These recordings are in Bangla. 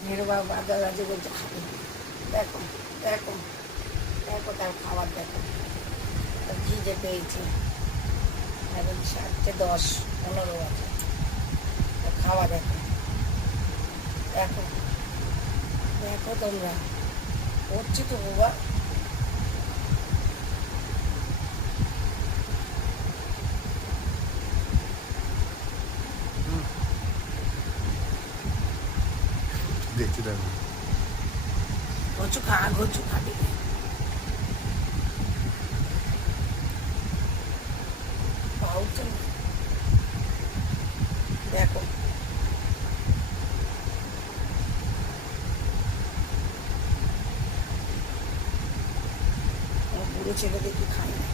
ঝেড়ে বাবা বাজার বলছে খাবে। দেখো দেখো দেখো তার খাবার দেখো, তার খিদে পেয়েছে। এখন 7:10-15 আছে, তার খাওয়া দেখো দেখো দেখো তোমরা করছি তো বাবা। দেখছি দেখো ঘচু খাবি। পাউছে না। দেখো আমার বুড়ো ছেলে দেখি খায় না,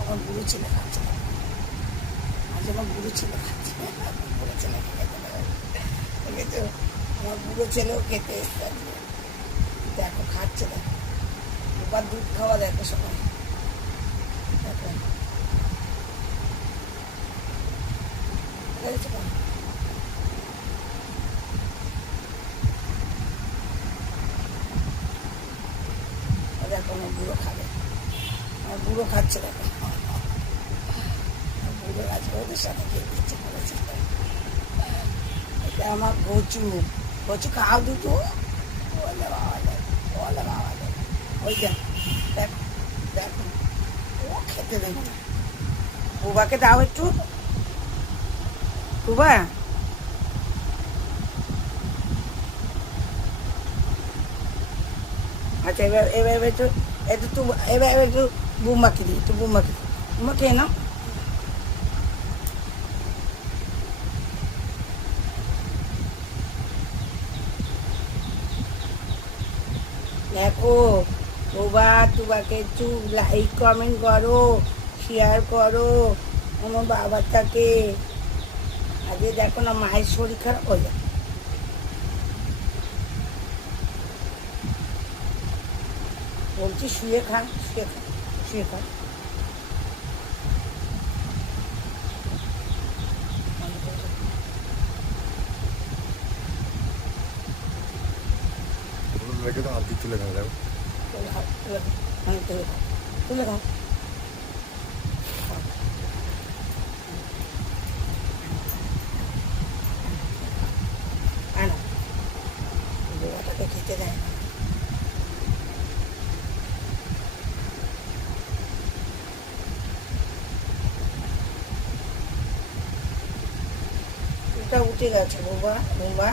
আমার বুড়ো ছেলে খাচ্ছে না, আজ আমার বুড়ো ছেলে খাচ্ছে না, বুড়ো ছেলে খেতে দেবে। দেখেছো আমার বুড়ো ছেলেও খেতে এসছে আজকে। দেখো খাচ্ছে, দেখো এবার দুধ খাওয়া দেখো সবাই দেখো। দেখেছো তো? দেখো আমার বুড়ো খাবে, আমার বুড়ো খাচ্ছে দেখো। বুড়ো আজকে ওদের সাথে খেয়ে দিচ্ছে করেছে। এটা আমার কচু খাও দুটো। বলে বাবা দেখো, বলে বাবা দেখো, ওই দেখো দেখো দেখো, ও খেতে দেবে না। বুবাকে দাও একটু, বুবা আচ্ছা এবার এবার এবার একটু একটু এবার এবার একটু বুম্বাকে দিই, একটু বুম্বাকে দিই, বুম্বা খেয়ে নাও। দেখো বুবা তুবাকে একটু লাইক কমেন্ট করো, শেয়ার করো আমার বাবাটাকে। আজকে দেখো না মায়ের শরীর খারাপ হয়ে যায়। বলছি শুয়ে খান, শুয়ে খান, শুয়ে খান। রেখে তো হাত দিয়ে তুলে নেবে দেখো। তুলে খাও, তুলে খাও, তুলে খাও, তুলে খাও। আনো বুবাটাকে খেতে দেয় না। এটা উঠে গেছে বুবা, বুবা